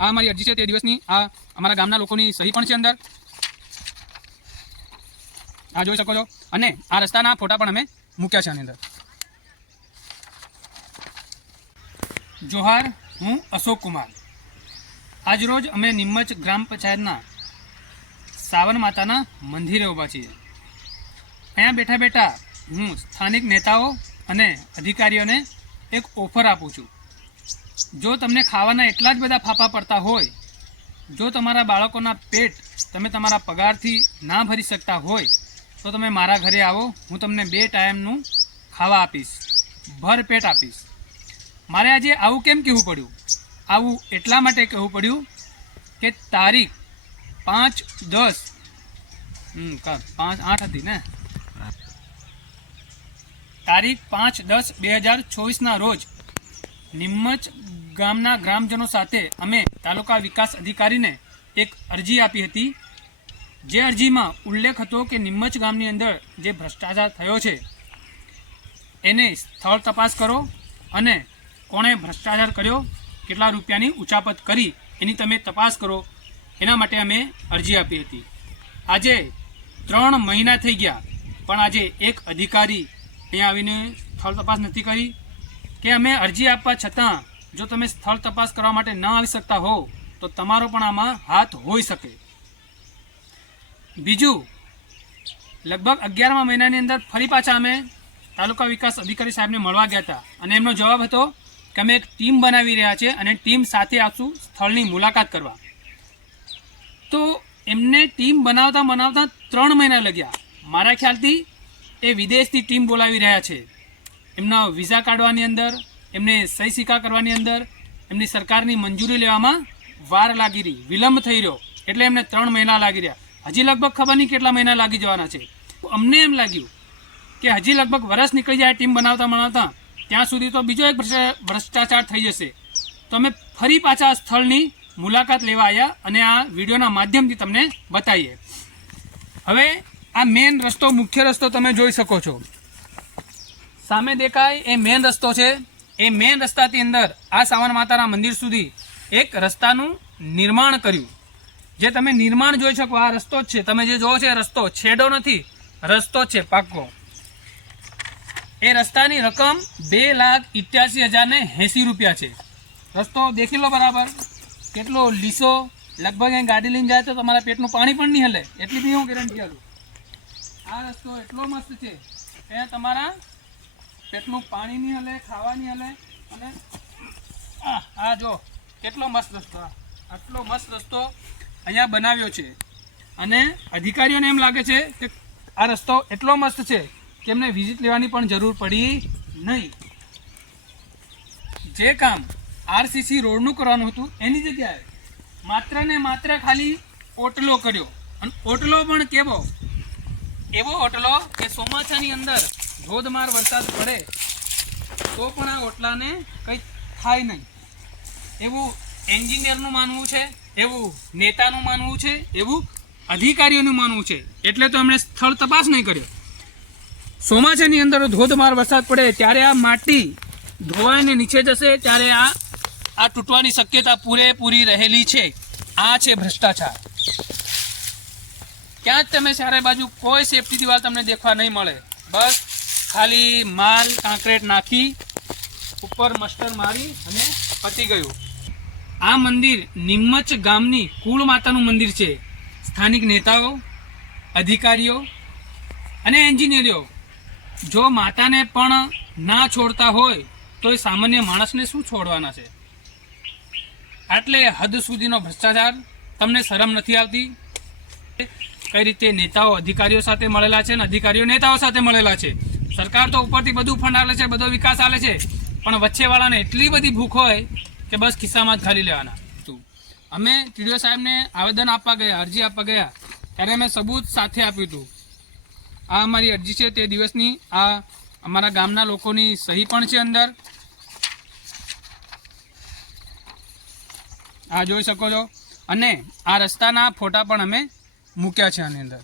આ અમારી અરજી છે તે દિવસની, આ અમારા ગામના લોકોની સહી પણ છે અંદર, આ જોઈ શકો છો, અને આ રસ્તાના ફોટા પણ અમે મૂક્યા છે આની અંદર. જોહાર, હું અશોક કુમાર. આજરોજ અમે નિમચ ગ્રામ પંચાયતના સાવન માતાના મંદિરે ઊભા છીએ. અહીંયા બેઠા બેઠા હું સ્થાનિક નેતાઓ અને અધિકારીઓને એક ઓફર આપું છું. જો તમને ખાવાના એટલા જ બધા ફાફા પડતા હોય, જો તમારા બાળકોના પેટ તમે તમારા પગારથી ના ભરી શકતા હોય, તો તમે મારા ઘરે આવો. હું તમને 2 ટાઈમનું ખાવા આપીશ, ભરપેટ આપીશ. મારે આજે આવું કેમ કહેવું પડ્યું? આવું એટલા માટે કહેવું પડ્યું કે તારીખ 5/8 હતી ને, તારીખ 5/10/2024ના રોજ નિમચ ગામના ગ્રામજનો સાથે અમે તાલુકા વિકાસ અધિકારીને એક અરજી આપી હતી. જે અરજીમાં ઉલ્લેખ હતો કે નિમચ ગામની અંદર જે ભ્રષ્ટાચાર થયો છે એને સ્થળ તપાસ કરો અને કોણે ભ્રષ્ટાચાર કર્યો, કેટલા રૂપિયાની ઉચાપત કરી એની તમે તપાસ કરો. એના માટે અમે અરજી આપી હતી. આજે 3 મહિના થઈ ગયા, પણ આજે એક અધિકારી અહીંયા આવીને સ્થળ તપાસ નથી કરી. કે અમે અરજી આપવા છતાં જો તમે સ્થળ તપાસ કરવા માટે ન આવી શકતા હો તો તમારો પણ આમાં હાથ હોઈ શકે. બીજું, લગભગ 11મા મહિનાની અંદર ફરી પાછા અમે તાલુકા વિકાસ અધિકારી સાહેબને મળવા ગયા હતા, અને એમનો જવાબ હતો કે અમે એક ટીમ બનાવી રહ્યા છે અને ટીમ સાથે આવશું સ્થળની મુલાકાત કરવા. તો એમને ટીમ બનાવતા 3 મહિના લગ્યા. મારા ખ્યાલથી એ વિદેશથી ટીમ બોલાવી રહ્યા છે. એમના વિઝા કાઢવાની અંદર, એમને સહી સિક્કા કરવાની અંદર, એમની સરકારની મંજૂરી લેવામાં વાર લાગી રહી, વિલંબ થઈ રહ્યો, એટલે એમને 3 મહિના લાગી રહ્યા. હજી લગભગ ખબર નહીં કેટલા મહિના લાગી જવાના છે. અમને એમ લાગ્યું કે હજી લગભગ વર્ષ નીકળી જાય ટીમ બનાવતા ત્યાં સુધી તો બીજો એક ભ્રષ્ટાચાર થઈ જશે. તો અમે ફરી પાછા સ્થળની મુલાકાત લેવા આવ્યા અને આ વિડીયોના માધ્યમથી તમને બતાવીએ. હવે આ મેઇન રસ્તો, મુખ્ય રસ્તો તમે જોઈ શકો છો, સામે દેખાય એ મેઇન રસ્તો છે. એ મેઇન રસ્તાથી અંદર આ સાવન માતાના મંદિર સુધી એક રસ્તાનું નિર્માણ કર્યું. જે તમે નિર્માણ જોઈ શકો, આ રસ્તો જ છે. તમે જે જોવો છો એ રસ્તો છેડો નથી, રસ્તો છે પાક્કો. એ રસ્તાની રકમ 2,88,080 રૂપિયા છે. રસ્તો દેખી લો બરાબર, કેટલો લીસો, લગભગ અહીં ગાડી લઈને જાય તો તમારા પેટનું પાણી પણ નહીં હલે, એટલી બી હું ગેરંટી આપું. આ રસ્તો એટલો મસ્ત છે કે તમારા પેટનું પાણી નહીં હલે, ખાવા નહીં હલે. અને આ જો કેટલો મસ્ત રસ્તો, આટલો મસ્ત રસ્તો અહીંયા બનાવ્યો છે. અને અધિકારીઓને એમ લાગે છે કે આ રસ્તો એટલો મસ્ત છે કે એમને વિઝિટ લેવાની પણ જરૂર પડી નહીં. જે કામ આરસીસી રોડનું કરવાનું હતું એની જગ્યાએ માત્ર ને માત્ર ખાલી ઓટલો કર્યો. અને ઓટલો પણ કેવો? એવો ઓટલો કે ચોમાસાની અંદર ધોધમાર વરસાદ પડે તો પણ આ ઓટલાને કંઈ થાય નહીં. એવું એન્જિનિયરનું માનવું છે, એવું નેતાનું માનવું છે, એવું અધિકારીઓનું માનવું છે. એટલે તો એમણે સ્થળ તપાસ નહીં કર્યો. ચોમાસાની અંદર ધોધમાર વરસાદ પડે ત્યારે આ માટી ધોવાઈને નીચે જશે, ત્યારે આ તૂટવાની શક્યતા પૂરેપૂરી રહેલી છે. આ છે ભ્રષ્ટાચાર. ક્યાં જ તમે ચારે બાજુ કોઈ સેફટી દિવાલ તમને દેખવા નહીં મળે. બસ ખાલી માલ કાંકરેટ નાખી ઉપર મસ્ટર મારી અને પતી ગયું. આ મંદિર નિમચ ગામની કુળ માતાનું મંદિર છે. સ્થાનિક નેતાઓ, અધિકારીઓ અને એન્જિનિયરો જો માતાને પણ ના છોડતા હોય તો એ સામાન્ય માણસને શું છોડવાના છે? આટલે હદ સુધીનો ભ્રષ્ટાચાર. તમને શરમ નથી આવતી? કઈ રીતે નેતાઓ અધિકારીઓ સાથે મળેલા છે અને અધિકારીઓ નેતાઓ સાથે મળેલા છે. સરકાર તો ઉપરથી બધું ફંડ આલે છે, બધો વિકાસ આલે છે, પણ વચ્ચેવાળાને એટલી બધી ભૂખ હોય કે બસ ખિસ્સામાં જ ખાલી લેવાના. અમે ટીડીઓ સાહેબને આવેદન આપવા ગયા, અરજી આપવા ગયા, ત્યારે અમે સબૂત સાથે આપ્યું હતું. આ અમારી અરજી છે તે દિવસની, આ અમારા ગામના લોકોની સહી પણ છે અંદર, આ જોઈ શકો છો. અને આ રસ્તાના ફોટા પણ અમે મૂક્યા છે આની અંદર.